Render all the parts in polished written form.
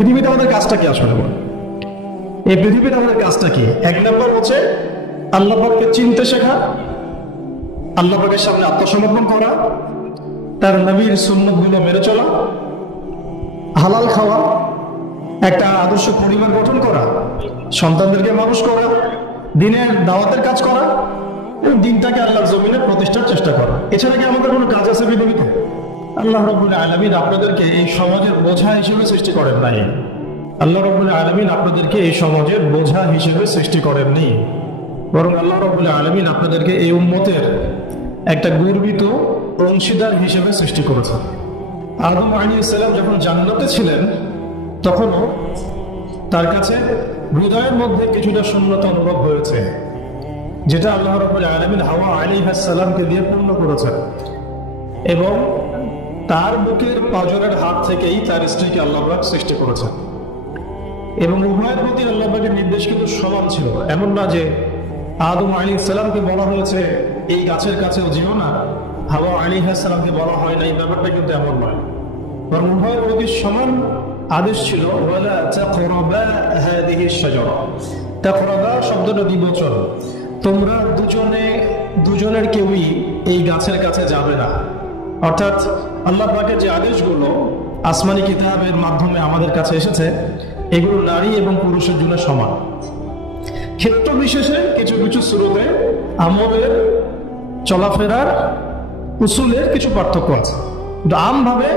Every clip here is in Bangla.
পৃথিবীতে আমাদের কাজটা কি আসলে বল? এই পৃথিবীতে আমাদের কাজটা কি? এক নম্বর হচ্ছে আল্লাহ পাককে চিনতে শেখা, আল্লাহ পাকের সামনে আত্মসমর্পণ করা, তার নবীর সুন্নতগুলো মেনে চলা, হালাল খাওয়া, একটা আদর্শ পরিবার গঠন করা, সন্তানদেরকে মানুষ করা, দিনের দাওয়াতের কাজ করা এবং দিনটাকে আল্লাহর জমিনে প্রতিষ্ঠার চেষ্টা করা। এছাড়া কি আমাদের কোনো কাজ আছে পৃথিবীতে? আল্লাহ রাব্বুল আলামিন আপনাদেরকে এই সমাজের বোঝা হিসেবে সৃষ্টি করেন নাই। আল্লাহ রাব্বুল আলামিন আপনাদেরকে এই সমাজের বোঝা হিসেবে সৃষ্টি করেননি, বরং আল্লাহ রাব্বুল আলামিন আপনাদেরকে এই উম্মতের একটা গর্বিত অংশীদার হিসেবে সৃষ্টি করেছেন। আদম আলাইহিস সালাম যখন জান্নাতে ছিলেন তখনও তার কাছে হৃদয়ের মধ্যে কিছুটা শূন্যতা অনুভব হয়েছে, যেটা আল্লাহ রাব্বুল আলামিন হাওয়া আলাইহিস সালামকে দিয়ে পূর্ণ করেছেন এবং তার বুকের পাঁজরের হাত থেকেই তার স্ত্রীকে আল্লাহ পাক সৃষ্টি করেছেন এবং উভয়ের প্রতি আল্লাহ পাকের নির্দেশ কিন্তু সমান ছিল। এমন না যে আদম আলাইহিস সালামকে বলা হয়েছে এই গাছের কাছেও যেও না, হাওয়া আলাইহিস সালামকে বলা হয় না, এই ব্যাপারটা কিন্তু এমন নয়, বরং উভয়ের প্রতি সমান আদেশ ছিল। ওয়ালা তাকরাবা হাদিহিশ শাজারা, তাকরাবা শব্দটা দ্বিবচন, তোমরা দুজনের কেউই এই গাছের কাছে যাবে না। অর্থাৎ আল্লাহ পাকের যে আদেশগুলো আসমানি কিতাবের মাধ্যমে আমাদের কাছে এসেছে এগুলো নারী এবং পুরুষের জন্য সমান। ক্ষেত্র বিশেষে কিছু কিছু শুরুতে আমলের চলাফেরার উসুলের কিছু পার্থক্য আছে, কিন্তু আমভাবে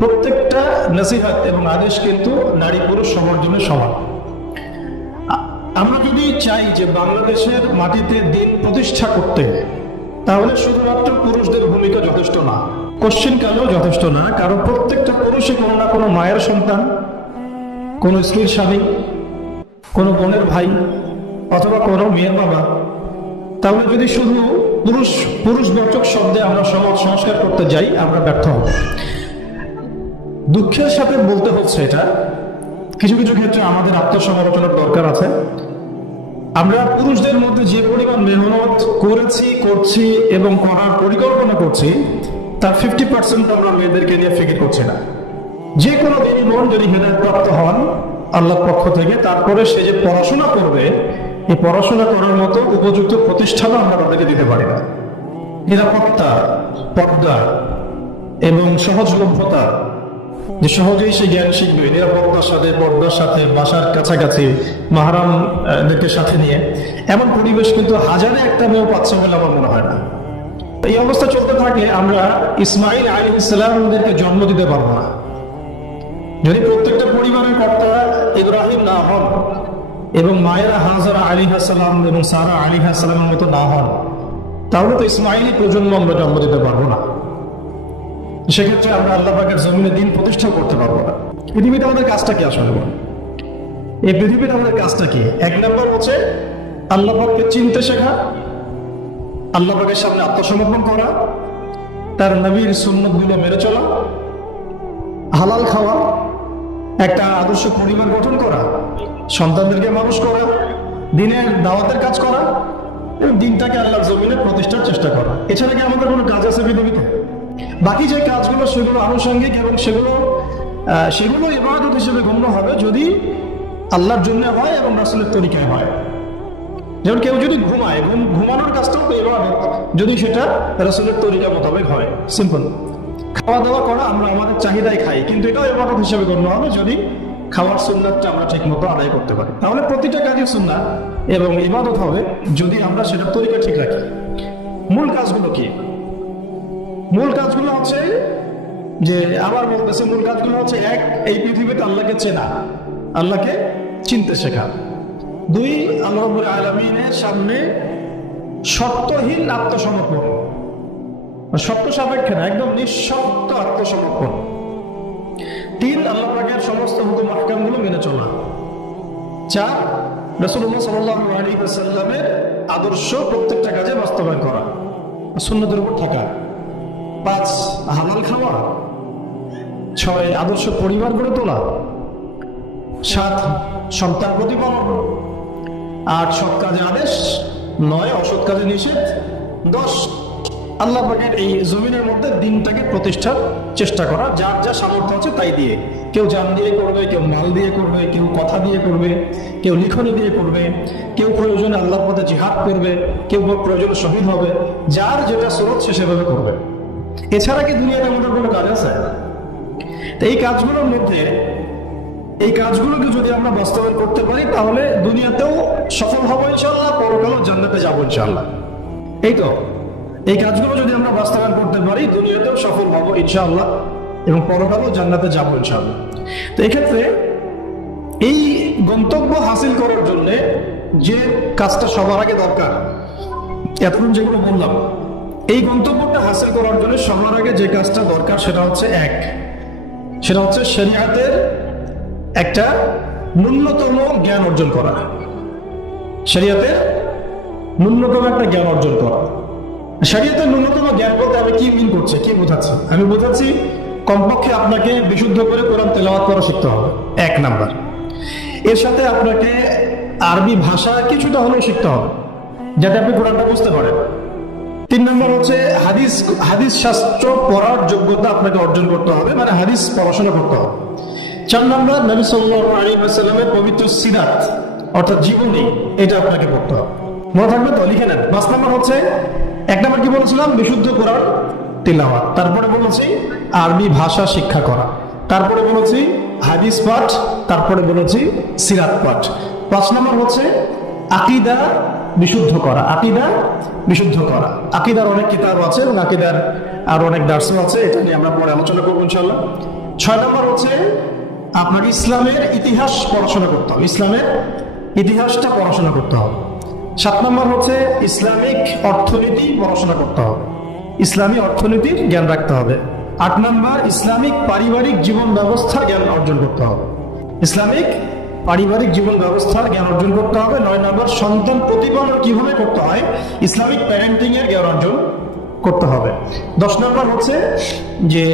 প্রত্যেকটা নসিহত এবং আদেশ কিন্তু নারী পুরুষ সবার জন্য সমান। আমরা যদি চাই যে বাংলাদেশের মাটিতে দিন প্রতিষ্ঠা করতে, তাহলে শুধুমাত্র পুরুষদের ভূমিকা যথেষ্ট না, কোশ্চিন কালেও যথেষ্ট না, কারণ প্রত্যেকটা পুরুষই কোনো না কোনো মায়ের সন্তান, কোনো স্ত্রীর স্বামী, কোনো বোনের ভাই অথবা কোনো মেয়ের বাবা। তাহলে যদি শুধু পুরুষবাচক শব্দে আমরা সমাজ সংস্কার করতে যাই, আমরা ব্যর্থ হব। দুঃখের সাথে বলতে হচ্ছে এটা, কিছু কিছু ক্ষেত্রে আমাদের আত্মসমালোচনার দরকার আছে। আমরা পুরুষদের মধ্যে যে পরিমাণ মেহনত করছি এবং করার পরিকল্পনা করছি, তার 50% আমরা মেয়েদেরকে নিয়ে ফিকির করছি না। যে কোনো দিনই মন যদি হেদায়েতপ্রাপ্ত হন আল্লাহর পক্ষ থেকে, তারপরে সে যে পড়াশোনা করবে, এই পড়াশোনা করার মতো উপযুক্ত প্রতিষ্ঠানও আমরা তাদেরকে দিতে পারি না। নিরাপত্তা, পর্দা এবং সহজলভ্যতা, যে সহজেই সে জ্ঞান শিখবে, নিরাপত্তার সাথে, পর্দার সাথে, বাসার কাছাকাছি মাহরামদেরকে সাথে নিয়ে, এমন পরিবেশ কিন্তু হাজারে একটা মেয়েও পাচ্ছে বলে আমার মনে হয় না। এই অবস্থা চলতে থাকলে আমরা ইসমাইল আলাইহিস সালামদেরকে জন্ম দিতে পারবো না। যদি প্রত্যেকটা পরিবারের কর্তা ইব্রাহিম না হন এবং মায়েরা হাজারা আলাইহিস সালাম এবং সারা আলাইহিস সালামের মতো না হন, তাহলে তো ইসমাইলি প্রজন্ম আমরা জন্ম দিতে পারবো না। সেক্ষেত্রে আমরা আল্লাহ পাকের জমিনে দিন প্রতিষ্ঠা করতে পারবো না। পৃথিবীতে আমাদের কাজটা কি আসলে বল? এই পৃথিবীতে আমাদের কাজটা কি? এক নম্বর হচ্ছে আল্লাহ পাককে চিনতে শেখা, আল্লাহ পাকের সামনে আত্মসমর্পণ করা, তার নবীর সুন্নতগুলো মেনে চলা, হালাল খাওয়া, একটা আদর্শ পরিবার গঠন করা, সন্তানদেরকে মানুষ করা, দিনের দাওয়াতের কাজ করা এবং দিনটাকে আল্লাহর জমিনে প্রতিষ্ঠার চেষ্টা করা। এছাড়া কি আমাদের কোনো কাজ আছে পৃথিবীতে? বাকি যে কাজগুলো সেগুলো আনুষঙ্গিক এবং সেগুলো ইবাদত হিসেবে গণ্য হবে যদি আল্লাহর জন্য হয় এবং রাসূলের তরিকায় হয়। যেমন কেউ যদি ঘুমায়, ঘুমানোর কাজটাও তো ইবাদত, যদি সেটা রাসূলের তরিকা মোতাবেক হয়। সিম্পল। খাওয়া দাওয়া করা আমরা আমাদের চাহিদায় খাই, কিন্তু এটাও ইবাদত হিসেবে গণ্য হবে যদি খাওয়ার সুন্নাতটা আমরা ঠিক মতো আদায় করতে পারি। তাহলে প্রতিটা কাজই সুন্নাত এবং ইবাদত হবে যদি আমরা সেটার তরিকা ঠিক রাখি। মূল কাজগুলো কি? মূল কাজগুলো হচ্ছে যে আবার বলতেছে, মূল কাজগুলো হচ্ছে এক, এই পৃথিবীতে আল্লাহকে চেনা, আল্লাহকে চিনতে শেখা। দুই, আল্লাহ রাব্বুল আলামিনের সামনে শর্তহীন আত্মসমর্পণ, শর্ত সাপেক্ষে না, একদম নিঃশর্ত আত্মসমর্পণ। তিন, আল্লাহ পাকের সমস্ত হুকুম আহকামগুলো মেনে চলা। চার, রাসূলুল্লাহ সাল্লাল্লাহু আলাইহি ওয়াসাল্লামের আদর্শ প্রত্যেকটা কাজে বাস্তবায়ন করা, সুন্নতের উপর থাকা। পাঁচ, হালাল খাওয়া। ছয়, আদর্শ পরিবার গড়ে তোলা। সাত, সন্তান প্রতিপালন। আট, সৎ কাজে আদেশ। নয়, অসৎ কাজে নিষেধ। 10, আল্লাহ পাকের এই জমিনের মধ্যে দিনটাকে প্রতিষ্ঠার চেষ্টা করা, যার যা সামর্থ্য আছে তাই দিয়ে। কেউ জান দিয়ে করবে, কেউ মাল দিয়ে করবে, কেউ কথা দিয়ে করবে, কেউ লিখনি দিয়ে করবে, কেউ প্রয়োজনে আল্লাহর পথে জিহাদ করবে, কেউ প্রয়োজনে শহীদ হবে, যার যেটা স্রোত সে সেভাবে করবে। এছাড়া কি দুনিয়াতে আমাদের কোনো কাজ আছে? তো এই কাজগুলোর মধ্যে এই কাজগুলোকে যদি আমরা বাস্তবায়ন করতে পারি তাহলে দুনিয়াতেও সফল হবো ইনশাআল্লাহ, পরকালেও জান্নাতে যাবো ইনশাআল্লাহ। এই তো এই কাজগুলো যদি আমরা বাস্তবায়ন করতে পারি দুনিয়াতেও সফল হবো ইনশাআল্লাহ এবং পরকালেও জান্নাতে যাবো ইনশাআল্লাহ। তো এক্ষেত্রে এই গন্তব্য হাসিল করার জন্য যে কাজটা সবার আগে দরকার, এতক্ষণ যেগুলো বললাম, এই গন্তব্যটা হাসিল করার জন্য সবার আগে যে কাজটা দরকার সেটা হচ্ছে শরিয়াতের একটা ন্যূনতম জ্ঞান অর্জন করা। শরিয়াতের ন্যূনতম একটা জ্ঞান অর্জন করা। শরিয়াতের ন্যূনতম জ্ঞান বলতে আমি কি মিন করছি, কি বোঝাচ্ছি? আমি বোঝাচ্ছি কমপক্ষে আপনাকে বিশুদ্ধ করে কোরআন তেলাওয়াত করা শিখতে হবে, 1 নাম্বার। এর সাথে আপনাকে আরবি ভাষা কিছুটা হলেও শিখতে হবে যাতে আপনি কোরআনটা বুঝতে পারেন। 3 নম্বর হচ্ছে হাদিস শাস্ত্র পড়ার যোগ্যতা আপনাকে অর্জন করতে হবে, মানে হাদিস পড়াশোনা করতে হবে। 4 নম্বর নবী সাল্লাল্লাহু আলাইহি ওয়াসাল্লামের পবিত্র সিরাত অর্থাৎ জীবনী, এটা আপনাকে পড়তে হবে। মনে থাকবে তো? লিখে নেন। 5 নম্বর হচ্ছে, 1 নম্বর কি বলেছিলাম? বিশুদ্ধ কোরআন তিলাওয়াত। তারপরে বলেছি আরবি ভাষা শিক্ষা করা। তারপরে বলেছি হাদিস পাঠ। তারপরে বলেছি সিরাত পাঠ। 5 নম্বর হচ্ছে আকীদা বিশুদ্ধ করা। আকীদার অনেক কিতাব আছে এবং আকীদার আর অনেক দার্স আছে, এটা নিয়ে আমরা পরে আলোচনা করবো ইনশাআল্লাহ। 6 নম্বর হচ্ছে আপনাকে ইসলামের ইতিহাস পড়াশোনা করতে হবে, ইসলামের ইতিহাসটা পড়াশোনা করতে হবে। 7 নম্বর হচ্ছে ইসলামিক অর্থনীতি পড়াশোনা করতে হবে, ইসলামী অর্থনীতির জ্ঞান রাখতে হবে। 8 নম্বর ইসলামিক পারিবারিক জীবন ব্যবস্থার জ্ঞান অর্জন করতে হবে, ইসলামিক পারিবারিক জীবন ব্যবস্থার জ্ঞান অর্জন করতে হবে। 9 নম্বর সন্তান প্রতিপালন কিভাবে করতে হয়, ইসলামিক প্যারেন্টিং এর জ্ঞান অর্জন করতে হবে। 10 নম্বর হচ্ছে যে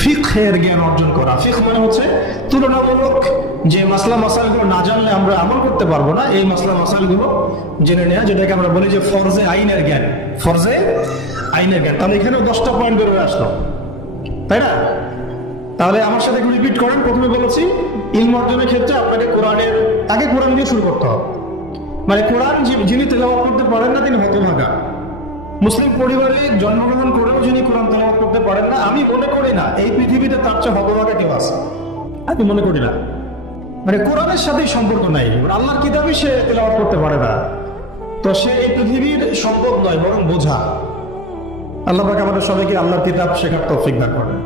ফিকহের জ্ঞান অর্জন করা। ফিকহ মানে হচ্ছে তুলনামূলক যে মাসলা মাসাইলগুলো না জানলে আমরা আমল করতে পারবো না, এই মাসলা মাসাইলগুলো জেনে নেওয়া, যেটাকে আমরা বলি যে ফরজে আইনের জ্ঞান। তাহলে এখানে 10টা পয়েন্ট বের হয়ে আসলো, তাই না? তাহলে আমার সাথে একটু রিপিট করেন। প্রথমে বলেছি ইলম অর্জনের ক্ষেত্রে আপনাকে কোরআন দিয়ে শুরু করতে হবে। মানে কোরআন যিনি তেলাওয়াত করতে পারেন না তিনি হতভাগা। মুসলিম পরিবারে জন্মগ্রহণ করেও যিনি কোরআন তেলাওয়াত করতে পারেন না, আমি মনে করি না এই পৃথিবীতে তার চেয়ে হতভাগা কেউ আছে, আমি মনে করি না। মানে কোরআনের সাথেই সম্পর্ক নাই, আল্লাহর কিতাবই সে তেলাওয়াত করতে পারে না, তো সে এই পৃথিবীর সম্পদ নয় বরং বোঝা। আল্লাহ পাক আমাদের সবাইকে আল্লাহর কিতাব শেখার তৌফিক দান করেন।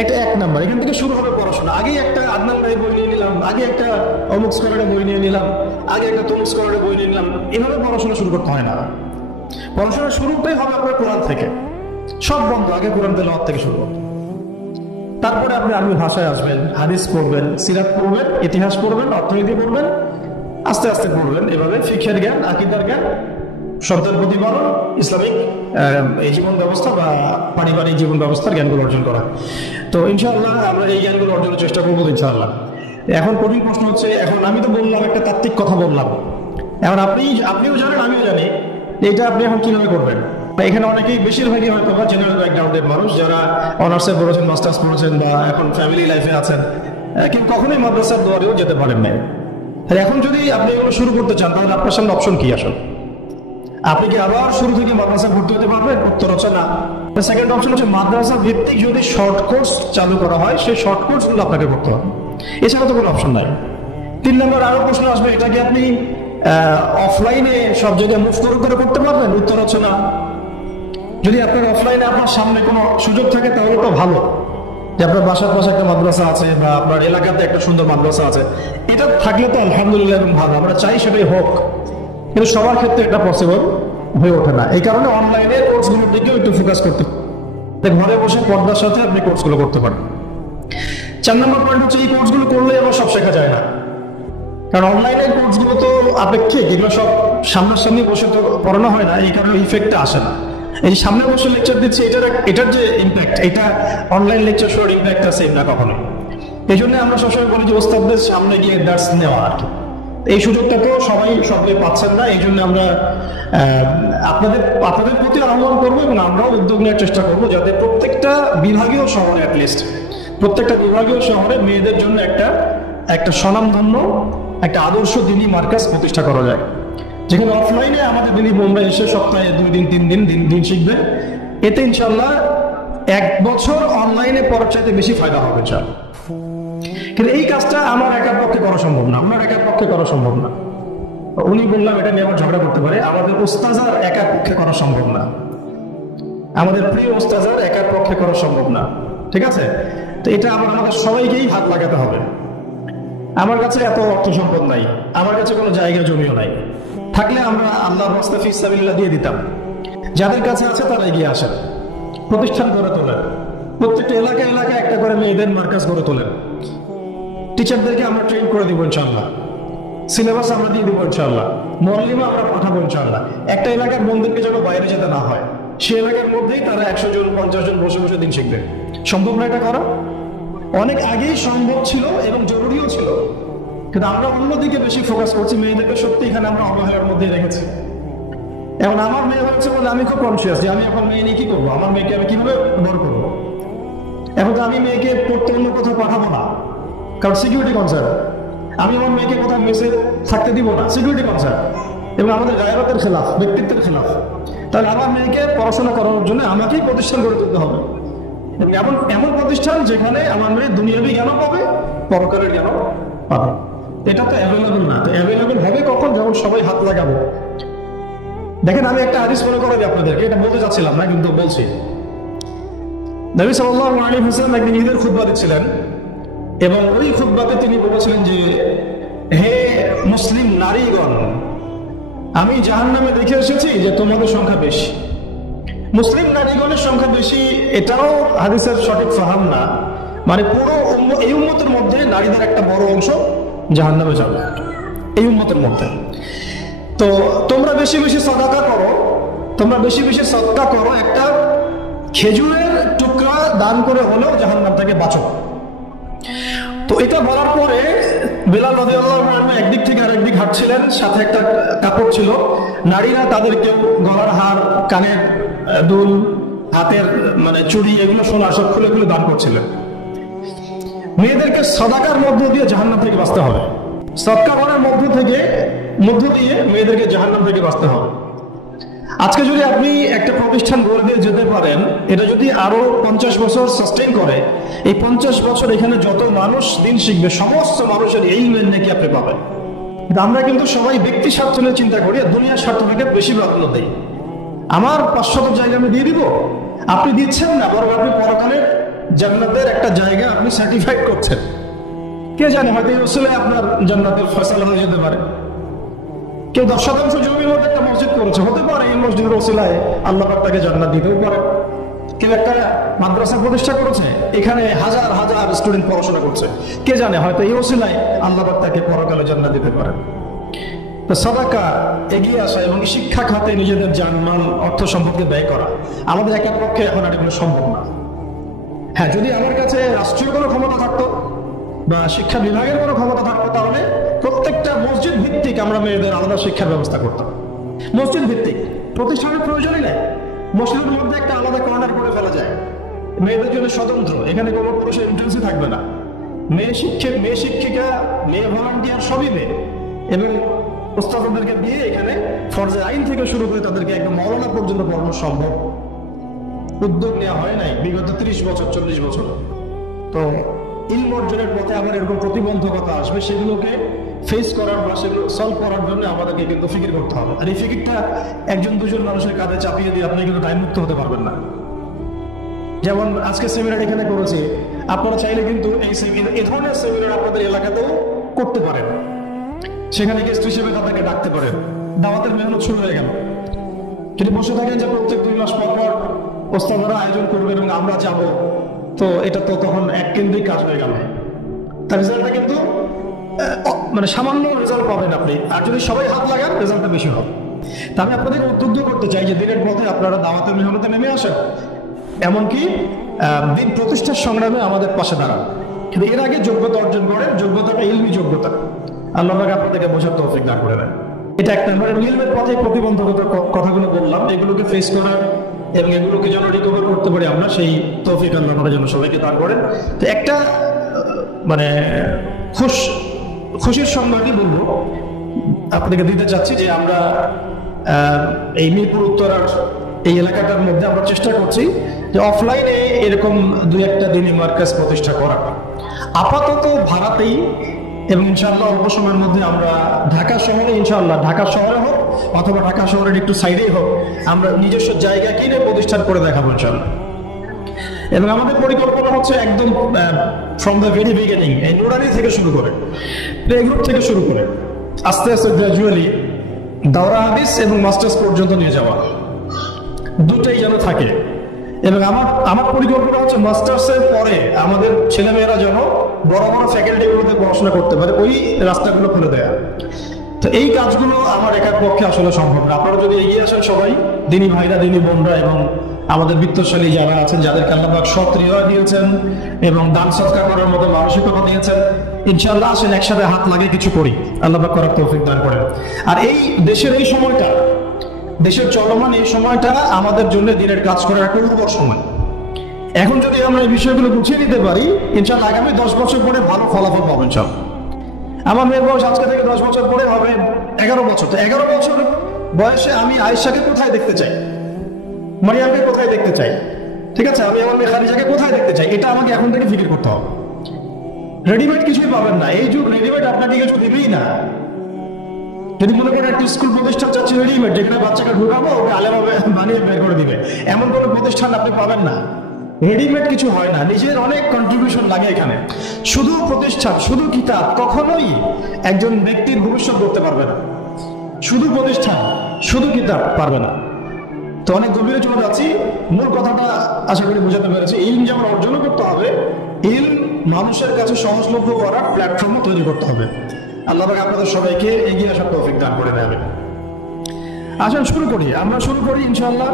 এটা 1 নাম্বার। এখান থেকে শুরু হবে পড়াশোনা। আগে একটা আদনান ভাই বই নিয়ে নিলাম, আগে একটা অমুক স্কলারের বই নিয়ে নিলাম, আগে একটা তমুক স্কলারের বই নিয়ে নিলাম, এভাবে পড়াশোনা শুরু করতে হয় না। পড়াশোনার শুরুটাই হবে আপনার কোরআন থেকে। সব বন্ধ, আগে কোরআন তেলাওয়াত থেকে শুরু করতে। তারপরে আপনি আরবি ভাষায় আসবেন, হাদিস পড়বেন, সিরাত পড়বেন, ইতিহাস পড়বেন, অর্থনীতি পড়বেন, আস্তে আস্তে পড়বেন। এভাবে ফিকহের জ্ঞান, আকীদার জ্ঞান, সন্তান প্রতিপালন, ইসলামিক এই জীবন ব্যবস্থা বা পারিবারিক জীবন ব্যবস্থার জ্ঞানগুলো অর্জন করা। তো ইনশাআল্লাহ আমরা এই জ্ঞানগুলো অর্জনের চেষ্টা করবো ইনশাআল্লাহ। এখন কঠিন প্রশ্ন হচ্ছে, এখন আমি তো বললাম একটা তাত্ত্বিক কথা বললাম, এখন আপনিও জানেন আমিও জানি, এটা আপনি এখন কিভাবে করবেন। এখানে অনেকেই বেশিরভাগই হয়তো বা জেনারেল ব্যাকগ্রাউন্ডের মানুষ, যারা অনার্সে পড়েছেন, মাস্টার্স পড়েছেন বা এখন ফ্যামিলি লাইফে আছেন, কিন্তু কখনোই মাদ্রাসার দুয়ারেও যেতে পারেন না। তাহলে এখন যদি আপনি এগুলো শুরু করতে চান তাহলে আপনার সামনে অপশন কি আসলে? আপনি কি আবার শুরু থেকে মাদ্রাসা ভর্তি হতে পারবেন? উত্তর হচ্ছে না। সেকেন্ড অপশন হচ্ছে মাদ্রাসা ভিত্তিক যদি শর্ট কোর্স চালু করা হয়, সেই শর্ট কোর্সগুলো আপনাকে করতে হবে, এছাড়া তো কোনো অপশন নাই। 3 নম্বর আরো প্রশ্ন আসবে, এটা কি আপনি অফলাইনে সব জায়গায় মুভ করে করতে পারবেন? উত্তর হচ্ছে না। যদি আপনার অফলাইনে আপনার সামনে কোনো সুযোগ থাকে তাহলে তো ভালো, যে আপনার বাসার পাশে একটা মাদ্রাসা আছে বা আপনার এলাকাতে একটা সুন্দর মাদ্রাসা আছে, এটা থাকলে তো আলহামদুলিল্লাহ এবং ভালো, আমরা চাই সেটাই হোক, কিন্তু সবার ক্ষেত্রে এটা পসিবল হয়ে ওঠে না। এই কারণে অনলাইনে কোর্সগুলোর দিকেও একটু ফোকাস করতে, ঘরে বসে পর্দার সাথে আপনি কোর্সগুলো করতে পারেন। 4 নম্বর পয়েন্ট হচ্ছে এই কোর্সগুলো করলে আবার সব শেখা যায় না, কারণ অনলাইনের কোর্সগুলো তো আপেক্ষিক, এগুলো সব সামনাসামনি বসে তো পড়ানো হয় না, এই কারণে ইফেক্টটা আসে না। এই সামনে বসে লেকচার দিচ্ছে, এটার যে ইম্প্যাক্ট, এটা অনলাইন লেকচার শোর ইম্প্যাক্ট আছে না কখনো। এই জন্য আমরা সবসময় বলি যে ওস্তাদদের সামনে গিয়ে দার্স নেওয়া আর কি, এই সুযোগটা তো সবাই সবাই পাচ্ছেন না, এই জন্য আমরা আপনাদের প্রতি আহ্বান করবো এবং আমরাও উদ্যোগ নেওয়ার চেষ্টা করবো যাতে প্রত্যেকটা বিভাগীয় শহরে অ্যাটলিস্ট প্রত্যেকটা বিভাগীয় শহরে মেয়েদের জন্য একটা স্বনামধন্য একটা আদর্শ দিনী মার্কাজ প্রতিষ্ঠা করা যায়, যেখানে অফলাইনে আমাদের দিনী বোনরা এসে সপ্তাহে 2 দিন 3 দিন দিন শিখবে। এতে ইনশাল্লাহ 1 বছর অনলাইনে পড়ার চাইতে বেশি ফায়দা হবে ইনশাল্লাহ। কিন্তু এই কাজটা আমার একার পক্ষে করা সম্ভব না, আপনার একার পক্ষে করা সম্ভব না। উনি বললাম এটা নিয়ে আবার ঝগড়া করতে পারে, আমাদের ওস্তাজার একার পক্ষে করা সম্ভব না, আমাদের প্রিয় ওস্তাজার একার পক্ষে করা সম্ভব না, ঠিক আছে? তো এটা আমাদের সবাইকেই হাত লাগাতে হবে। আমার কাছে এত অর্থ সম্পদ নাই, আমার কাছে কোনো জায়গা জমিও নাই, থাকলে আমরা আল্লাহর রাস্তায় ফি সাবিলিল্লাহ দিয়ে দিতাম। যাদের কাছে আছে তারা এগিয়ে আসেন, প্রতিষ্ঠান গড়ে তোলেন, প্রত্যেকটা এলাকায় একটা করে মেয়েদের মার্কাজ গড়ে তোলেন। টিচারদেরকে আমরা ট্রেন করে দিব ইনশাআল্লাহ, সিলেবাস আমরা দিয়ে দিব ইনশাআল্লাহ, মুআল্লিমা আমরা পাঠাবো ইনশাআল্লাহ। একটা এলাকার বন্ধুকে যেন বাইরে যেতে না হয়, সে এলাকার মধ্যেই তারা 100 জন 50 জন বসে বসে দিন শিখবে। সম্ভব না এটা করা? অনেক আগেই সম্ভব ছিল এবং জরুরিও ছিল, কিন্তু আমরা অন্যদিকে বেশি ফোকাস করছি। মেয়েদেরকে সত্যি এখানে আমরা অবহেলার মধ্যে রেখেছি। এখন আমার মেয়ে হচ্ছে বলে আমি খুব কনসিয়াস যে আমি এখন মেয়ে নিয়ে কি করবো, আমার মেয়েকে আমি কিভাবে বড় করবো। এখন তো আমি মেয়েকে পড়তে অন্য কোথাও পাঠাবো না, কারণ সিকিউরিটি কনসার্ন। আমি আমার মেয়েকে কোথাও মেসে থাকতে দিব না, সিকিউরিটি কনসার্ন, এবং আমাদের গায়রতের খেলাফ, ব্যক্তিত্বের খেলাফ। তাহলে আমার মেয়েকে পড়াশোনা করানোর জন্য আমাকেই প্রতিষ্ঠান গড়ে তুলতে হবে, এমন প্রতিষ্ঠান যেখানে আমার মেয়ে দুনিয়াবি জ্ঞানও পাবে, পরকালের জ্ঞানও পাবে। এটা তো অ্যাভেলেবল না, তো অ্যাভেলেবল হবে কখন? যখন সবাই হাত লাগাবো। দেখেন, আমি একটা হাদিস মনে করাই আপনাদেরকে, এটা বলতে চাচ্ছিলাম না কিন্তু বলছি। নবী সাল্লাল্লাহু আলাইহি ওয়াসাল্লাম একদিন ঈদের খুতবা দিচ্ছিলেন এবং ওই খুতবাতে তিনি বলেছিলেন যে, হে মুসলিম নারীগণ, আমি জাহান্নামে দেখে এসেছি যে তোমাদের সংখ্যা বেশি। মুসলিম নারীগণের সংখ্যা বেশি এটাও হাদিসের সঠিক ফাহাম না, মানে পুরো এই উম্মতের মধ্যে নারীদের একটা বড় অংশ জাহান্নামে যাবে এই উম্মতের মধ্যে। তো তোমরা বেশি বেশি সাদাকা করো, তোমরা বেশি বেশি সদকা করো, একটা খেজুরের টুকরা দান করে হলেও জাহান্নাম থেকে বাঁচো। তো এটা বলার পরে বেলাল রাদিয়াল্লাহু আনহু একদিক থেকে আরেক দিক হাঁটছিলেন, সাথে একটা কাপড় ছিল। নারীরা তাদের কেউ গলার হার, কানের দুল, হাতের মানে চুড়ি, এগুলো সোনা সব খুলে খুলে দান করছিলেন। মেয়েদেরকে সাদাকার মধ্য দিয়ে জাহান্নাম থেকে বাঁচতে হবে, সদকা করার মধ্য দিয়ে মেয়েদেরকে জাহান্নাম থেকে বাঁচতে হবে। আজকে যদি আপনি একটা প্রতিষ্ঠান গড়ে দিয়ে যেতে পারেন, এটা যদি আরো 50 বছর সাস্টেইন করে, এই 50 বছর এখানে যত মানুষ দিন শিখবে, সমস্ত মানুষের এই ইলমের নাকি আপনি পাবেন। আমরা কিন্তু সবাই ব্যক্তি স্বার্থ নিয়ে চিন্তা করি, দুনিয়ার স্বার্থটাকে বেশি প্রাধান্য দেই। আমার 500 জায়গা আমি দিয়ে দিব, আপনি দিচ্ছেন না, বরং আপনি পরকালের জান্নাতের একটা জায়গা আপনি সার্টিফাইড করছেন। কে জানে, হয়তো এই ওসিলায় আপনার জান্নাতের ফয়সালা হয়ে যেতে পারে। কেউ 10% জমির মধ্যে একটা মসজিদ করেছে, হতে পারে এই মসজিদের ওসিলায় আল্লাহ পাক তাকে জান্নাত দিতেও পারে। কেউ একটা মাদ্রাসা প্রতিষ্ঠা করেছে, এখানে হাজার হাজার স্টুডেন্ট পড়াশোনা করছে, কে জানে হয়তো এই ওসিলায় আল্লাহ পাক তাকে পরকালে জান্নাত দিতে পারে। তো সাদাকা, এগিয়ে আসা এবং শিক্ষা খাতে নিজেদের জানমাল, অর্থ সম্পদকে ব্যয় করা আমাদের একার পক্ষে এখন আর এগুলো সম্ভব না। হ্যাঁ, যদি আমার কাছে রাষ্ট্রীয় কোনো ক্ষমতা থাকতো বা শিক্ষা বিভাগের কোনো ক্ষমতা থাকতো, তাহলে প্রত্যেকটা মসজিদ ভিত্তিক আমরা মেয়েদের আলাদা শিক্ষার ব্যবস্থা করতাম। মসজিদ ভিত্তিক, প্রতিষ্ঠানের প্রয়োজনই নেই, মসজিদের মধ্যে একটা আলাদা কর্নার করে ফেলা যায়, মেয়েদের জন্য স্বতন্ত্র, এখানে কোনো পুরুষের এন্ট্রেন্সই থাকবে না। মেয়ে শিক্ষক, মেয়ে শিক্ষিকা, মেয়ে ভলান্টিয়ার সবই মেয়ে, এবং ওস্তাদদেরকে দিয়ে এখানে ফরজে আইন থেকে শুরু করে তাদেরকে একদম মওলানা পর্যন্ত পড়ানো সম্ভব। উদ্যোগ নেওয়া হয় নাই বিগত 30 বছর 40 বছর। তো ইলম অর্জনের পথে আবার এরকম প্রতিবন্ধকতা আসবে, সেগুলোকে ফেস করার বা সেগুলো সলভ করার জন্য আমাদেরকে কিন্তু ফিকির করতে হবে। আর এই ফিকিরটা 1-2 মানুষের কাঁধে চাপিয়ে দিয়ে আপনি কিন্তু দায় মুক্ত হতে পারবেন না। যেমন আজকে সেমিনার এখানে করেছি, আপনারা চাইলে কিন্তু এই ধরনের সেমিনার আপনাদের এলাকাতেও করতে পারেন, সেখানে গেস্ট হিসেবে তাদেরকে ডাকতে পারেন। দাওয়াতের মেহনত শুরু হয়ে গেল। যদি বসে থাকেন যে প্রত্যেক 2 মাস পর পর ওস্তাদরা আয়োজন করবেন এবং আমরা যাব, তো এটা তো তখন এক কেন্দ্রিক কাজ হয়ে গেল। তার রেজাল্টটা কিন্তু মানে সামান্য রেজাল্ট পাবেন আপনি, আর যদি সবাই হাত লাগান রেজাল্টটা বেশি হবে। তা আমি আপনাদের উদ্বুদ্ধ করতে চাই যে দিনের পথে আপনারা দাওয়াতের মেহনতে নেমে আসেন, এমনকি দিন প্রতিষ্ঠার সংগ্রামে আমাদের পাশে দাঁড়ান। কিন্তু এর আগে যোগ্যতা অর্জন করেন, যোগ্যতাটা ইলমি যোগ্যতা। আল্লাহ পাক আপনাদেরকে বোঝার তৌফিক দান করে দেন। এটা একটা মানে ইলমের পথে প্রতিবন্ধকতার কথাগুলো বললাম, এগুলোকে ফেস করার এবং এগুলোকে যেন রিকভার করতে পারি আমরা, সেই তৌফিক আল্লাহ আমাদের যেন সবাইকে দান করেন। তো একটা মানে খুশির সংবাদই বলবো আপনাদেরকে দিতে চাচ্ছি যে আমরা এই মিরপুর উত্তরার এই এলাকাটার মধ্যে আমরা চেষ্টা করছি যে অফলাইনে এরকম দুই একটা দিনই মার্কাজ প্রতিষ্ঠা করা, আপাতত ভাড়াতেই, এবং ইনশাআল্লাহ অল্প সময়ের মধ্যে আমরা ঢাকা শহরে, ইনশাআল্লাহ ঢাকা শহরে হোক অথবা ঢাকা শহরের একটু সাইডেই হোক, আমরা নিজস্ব জায়গা কিনে প্রতিষ্ঠান করে দেখাবো ইনশাআল্লাহ। এবং আমাদের পরিকল্পনা হচ্ছে একদম ফ্রম দ্য ভেরি বিগিনিং, এই নুরানি থেকে শুরু করে, প্লে গ্রুপ থেকে শুরু করে আস্তে আস্তে গ্র্যাজুয়ালি দাওরা হাদিস এবং মাস্টার্স পর্যন্ত নিয়ে যাওয়া, দুটাই যেন থাকে। এবং আমার পরিকল্পনা হচ্ছে মাস্টার্সের পরে আমাদের ছেলেমেয়েরা যেন বড় বড় ফ্যাকাল্টিগুলোতে পড়াশোনা করতে পারে, ওই রাস্তাগুলো খুলে দেয়া। তো এই কাজগুলো আমার একার পক্ষে আসলে সম্ভব না। আপনারা যদি এগিয়ে আসেন সবাই, দিনী ভাইরা, দিনী বোনরা এবং আমাদের বিত্তশালী যারা আছেন, যাদেরকে আল্লাহ পাক সৎ হৃদয় দিয়েছেন এবং দান সৎকার করার মতো মানসিকতা দিয়েছেন, ইনশাআল্লাহ আসেন একসাথে হাত লাগিয়ে কিছু করি, আল্লাহ পাক করার তৌফিক দান করেন। আর এই দেশের এই সময়টা, দেশের চলমান এই সময়টা আমাদের জন্য দিনের কাজ করার একটা উর্বর সময়। এখন যদি আমরা এই বিষয়গুলো গুছিয়ে নিতে পারি, ইনশাআল্লাহ আগামী 10 বছর পরে ভালো ফলাফল পাবেন সব। আমার মেয়ের বয়স আজকে থেকে 10 বছর পরে হবে 11 বছর। তো 11 বছর বয়সে আমি আয়েশাকে কোথায় দেখতে চাই, মারিয়ামকে কোথায় দেখতে চাই, ঠিক আছে, আমি আমার মেয়ে খাদিজাকে কোথায় দেখতে চাই, এটা আমাকে এখন থেকে ফিকির করতে হবে। রেডিমেড কিছুই পাবেন না, এই যুগ রেডিমেড আপনাকে কিছু দিবেই না। যদি মনে করেন একটা স্কুল প্রতিষ্ঠান চাচ্ছি রেডিমেড, যেখানে বাচ্চাকে ঢুকাবো ওকে আলেভাবে বানিয়ে বের করে দিবে, এমন কোনো প্রতিষ্ঠান আপনি পাবেন না। রেডিমেড কিছু হয় না, নিজের অনেক কন্ট্রিবিউশন লাগে এখানে। শুধু প্রতিষ্ঠান, শুধু কিতাব কখনোই একজন ব্যক্তির ভবিষ্যৎ করতে পারবে না। শুধু প্রতিষ্ঠান, শুধু কিতাব পারবে না। তো অনেক গভীরে চলে যাচ্ছি, মূল কথাটা আশা করি বোঝাতে পেরেছি। ইলম যেমন অর্জন করতে হবে, ইলম মানুষের কাছে সহজলভ্য করার প্ল্যাটফর্মও তৈরি করতে হবে। আল্লাহ পাক আপনাদের সবাইকে এগিয়ে আসার তৌফিক দান করে দেবেন। আসুন শুরু করি, আমরা শুরু করি ইনশাআল্লাহ।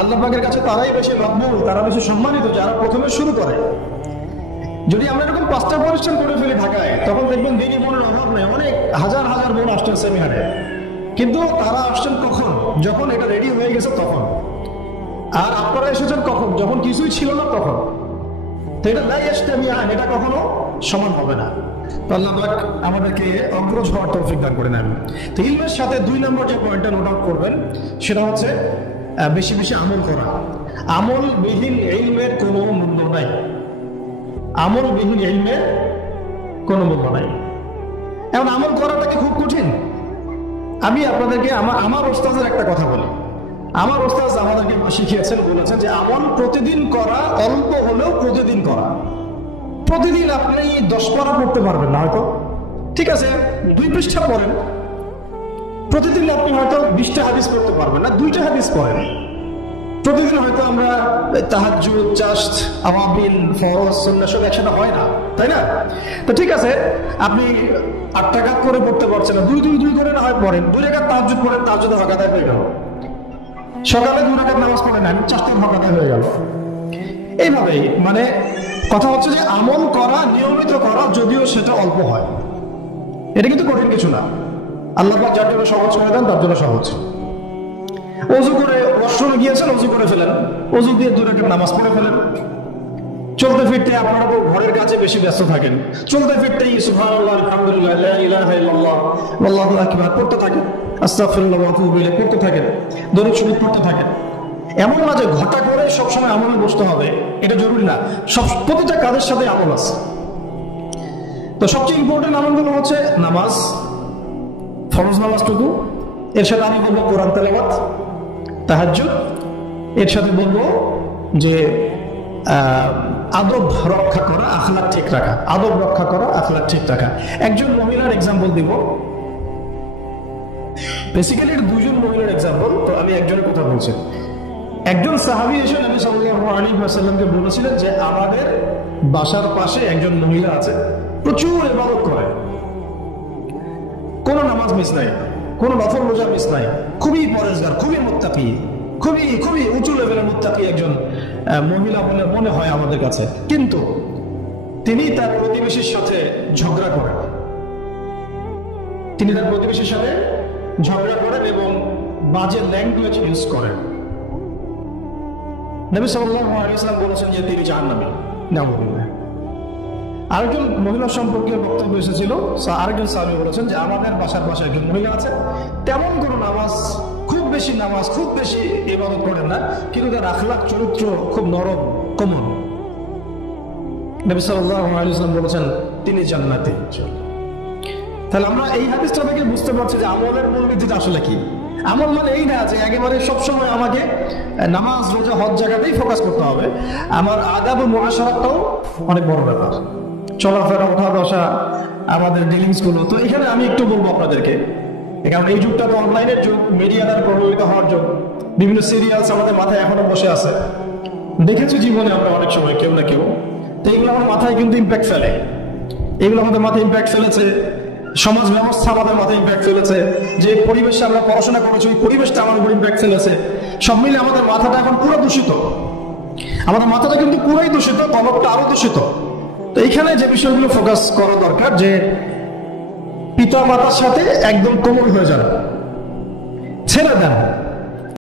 আল্লাহ পাকের কাছে তারাই বেশি মকবুল, তারা বেশি সম্মানিত যারা প্রথমে শুরু করে। যদি আমরা এরকম 5টা প্রতিষ্ঠান করে ফেলি ঢাকায়, তখন দেখবেন দিনী বোনের অভাব নেই, অনেক হাজার হাজার বোন আসছেন সেমিনারে। কিন্তু তারা আসছেন কখন? যখন এটা রেডি হয়ে গেছে তখন। আর আপনারা এসেছেন কখন? যখন কিছুই ছিল না তখন। তো এটা লাই ইস্তামিয়ান, এটা কখনো সমান হবে না। তো আল্লাহ পাক আমাদেরকে অগ্রজ হওয়ার তৌফিক দান করে নেন। তো ইলমের সাথে 2 নম্বর যে পয়েন্টটা নোট আউট করবেন, সেটা হচ্ছে বেশি বেশি আমল করা। আমলবিহীন ইলমের কোনো মূল্য নাই। আমলবিহীন ইলমের কোনো মূল্য নাই। এখন আমল করাটা কি খুব কঠিন? আমি আপনাদেরকে আমার ওস্তাদের একটা কথা বলি। আমার ওস্তাদ আমাদেরকে শিখিয়েছেন, বলেছেন যে আমল প্রতিদিন করা, অল্প হলেও প্রতিদিন করা। প্রতিদিন আপনি 10 পারা পড়তে পারবেন না হয়তো, ঠিক আছে, 2 পৃষ্ঠা পড়েন। প্রতিদিন আপনি হয়তো 20টা হাদিস পড়তে পারবেন না, 2টা হাদিস পড়েন। প্রতিদিন হয়তো আমরা তাহাজ্জুদ, চাশত, আওয়াবিল, ফরজ, সুন্নাহ সব একসাথে হয় না, তাই না? তো ঠিক আছে, আপনি 8 রাকাত করে পড়তে পারছেন না, 2 করে না হয় পড়েন। 2 রাকাত তাহাজ্জুদ পড়েন, তাহাজ্জুদের হক আদায় হয়ে গেল। সকালে 2 রাকাত নামাজ পড়েন, আমি 4টার হক আদায় হয়ে গেল। এইভাবেই মানে কথা হচ্ছে যে আমল করা, নিয়মিত করা, যদিও সেটা অল্প হয়, এটা কিন্তু কঠিন কিছু না। আল্লাহ পাক যার জন্য সহজ করে দেন তার জন্য সহজ। ওযু করে ওয়াশরুমে গিয়েছেন, ওযু করে ফেলেন, ওযু দিয়ে 2 রাকাত নামাজ পড়ে ফেলেন। চলতে ফিরতে আপনারা তো ঘরের কাছে বেশি ব্যস্ত থাকেন, চলতে ফিরতেই সুবহানাল্লাহ, আলহামদুলিল্লাহ, লা ইলাহা ইল্লাল্লাহ, আল্লাহু আকবার পড়তে থাকেন, আস্তাগফিরুল্লাহ ওয়া আতুবু ইলাইহি পড়তে থাকেন, দরুদ শরীফ পড়তে থাকেন। এমন না যে ঘটা করে সবসময় আমলে বসতে হবে, এটা জরুরি না। প্রতিটা কাজের সাথে আমল আছে। তো সবচেয়ে ইম্পর্টেন্ট আমলগুলো হচ্ছে নামাজ, ফরজ নামাজটুকু, এর সাথে আমি বলবো কোরআন তেলাওয়াত, তাহাজ্জুদ, এর সাথে বলবো যে আদব রক্ষা করা, আখলাক ঠিক রাখা। আদব রক্ষা করা, আখলাক ঠিক রাখা। একজন মহিলার এক্সাম্পল দিব, বেসিক্যালি এটা 2 জন মহিলার এক্সাম্পল। তো আমি একজনের কথা বলছি। একজন সাহাবী এসে নবী সাল্লাল্লাহু আলাইহি ওয়াসাল্লামকে বলেছিলেন যে আমাদের বাসার পাশে একজন মহিলা আছে, প্রচুর ইবাদত করে, কোনো নামাজ মিস নাই, কোনো নফল রোজা মিস নাই, খুবই পরেজগার, খুবই মুত্তাকি, খুবই খুবই উঁচু লেভেলের মুত্তাকি একজন মহিলা বলে মনে হয় আমাদের কাছে। কিন্তু তিনি তার প্রতিবেশীর সাথে ঝগড়া করেন। তিনি তার প্রতিবেশীর সাথে ঝগড়া করেন এবং বাজে ল্যাঙ্গুয়েজ ইউজ করেন। নবী সাল্লাল্লাহু আলাইহি ওয়াসাল্লাম বলেছেন যে তিনি জাহান্নামী। নাউযুবিল্লাহ। আরেকজন মহিলা সম্পর্কে বক্তব্য এসেছিল, আরেকজন সাহাবী বলেছেন যে আমাদের বাসার পাশে একজন মহিলা আছে, তেমন কোনো নামাজ, খুব বেশি ইবাদত করেন না, কিন্তু তার আখলাক চরিত্র খুব নরম, কোমল। নবী সাল্লাল্লাহু আলাইহি ওয়াসাল্লাম বলেছেন তিনি জান্নাতি। তাহলে আমরা এই হাদিসটা থেকে বুঝতে পারছি যে আমলের মূলনীতিটা আসলে কি। আমল মানে এই না যে একেবারে সবসময় আমাকে নামাজ, রোজা, হজ জায়গাতেই ফোকাস করতে হবে। আমার আদাব ও মুআশারাতটাও অনেক বড় ব্যাপার, চলাফেরা, ওঠা বসা, আমাদের ডিলিংস গুলো। তো এখানে আমি একটু বলবো আপনাদেরকে, কারণ এই যুগটা তো অনলাইনের যুগ, মিডিয়া দ্বারা প্রভাবিত হওয়ার যুগ, বিভিন্ন সিরিয়ালস আমাদের মাথায় এখনো বসে আছে। দেখেছি জীবনে আমরা অনেক সময় কেউ না কেউ, তো এগুলো আমার মাথায় কিন্তু ইম্প্যাক্ট ফেলে। এগুলো আমাদের মাথায় ইম্প্যাক্ট ফেলেছে, সমাজ ব্যবস্থা আমাদের মাথায় ইম্প্যাক্ট ফেলেছে, যে পরিবেশে আমরা পড়াশোনা করেছি ওই পরিবেশটা আমার উপর ইম্প্যাক্ট ফেলেছে। সব মিলে আমাদের মাথাটা এখন পুরো দূষিত, আমাদের মাথাটা কিন্তু পুরোই দূষিত, কলবটা আরো দূষিত। তো এইখানে যে বিষয়গুলো ফোকাস করা দরকার, যে পিতা মাতার সাথে একদম কোমল হয়ে যান, ছেড়ে দেন,